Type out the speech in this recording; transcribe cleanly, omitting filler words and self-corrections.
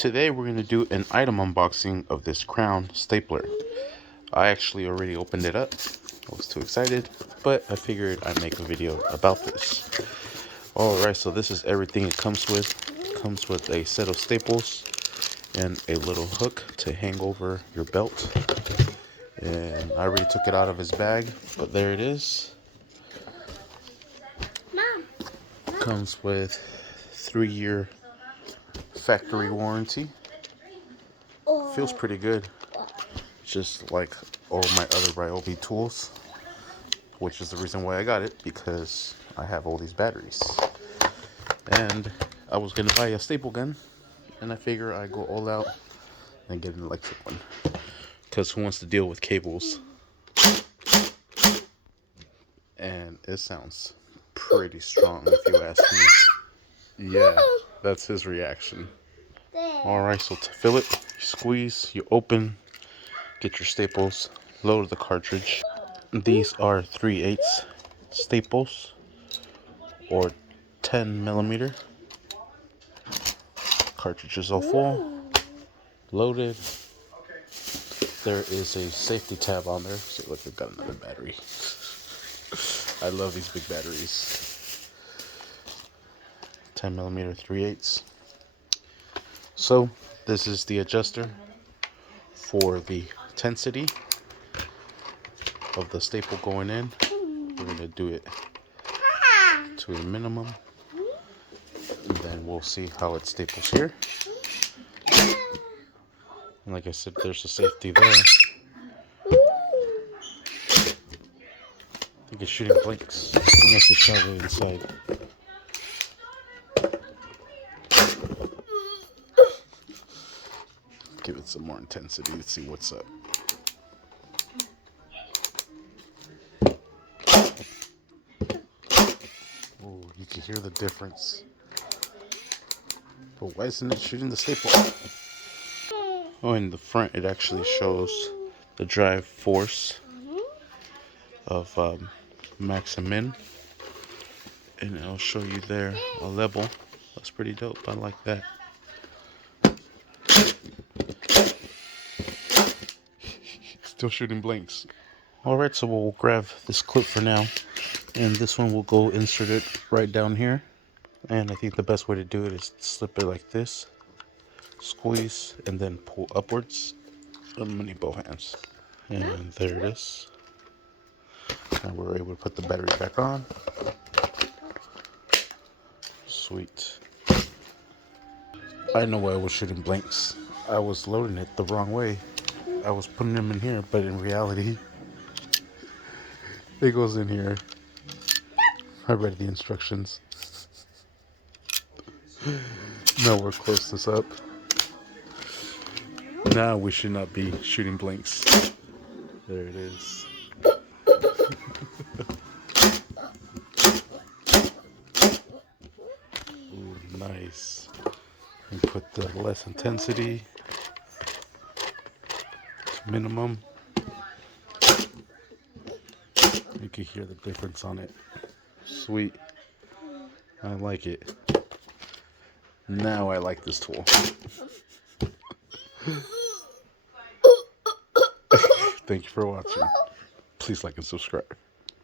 Today we're going to do an item unboxing of this crown stapler. I actually already opened it up. I was too excited, but I figured I'd make a video about this. Alright, so this is everything it comes with. It comes with a set of staples and a little hook to hang over your belt. And I already took it out of his bag, but there it is. Comes with 3-year factory warranty. Feels pretty good, just like all my other Ryobi tools, which is the reason why I got it, because I have all these batteries. And I was gonna buy a staple gun, and I figure I go all out and get an electric one, because who wants to deal with cables? And it sounds pretty strong, if you ask me. Yeah, that's his reaction. Alright, so to fill it, you squeeze, you open, get your staples, load the cartridge. These are 3/8 staples, or 10mm. Cartridge is all full, loaded. There is a safety tab on there. See, look, we've got another battery. I love these big batteries. 10mm 3/8. So this is the adjuster for the intensity of the staple going in. We're going to do it to a minimum, and then we'll see how it staples here. And like I said, there's a safety there. I think it's shooting blinks, unless it's probably inside. Give it some more intensity. Let's see what's up. Oh, you can hear the difference. But why isn't it shooting the staple? Oh, in the front it actually shows the drive force of max and min. And it'll show you there a level. That's pretty dope. I like that. Still shooting blinks. Alright, so we'll grab this clip for now, and this one will go insert it right down here. And I think the best way to do it is slip it like this, squeeze, and then pull upwards. I'm gonna need both hands. And there it is. Now we're able to put the battery back on. Sweet. I know why I was shooting blinks. I was loading it the wrong way. I was putting them in here, but in reality, it goes in here. I read the instructions. Now we'll close this up. Now we should not be shooting blinks. There it is. Ooh, nice. And put the less intensity to minimum. You can hear the difference on it. Sweet. I like it. Now I like this tool. Thank you for watching. Please like and subscribe.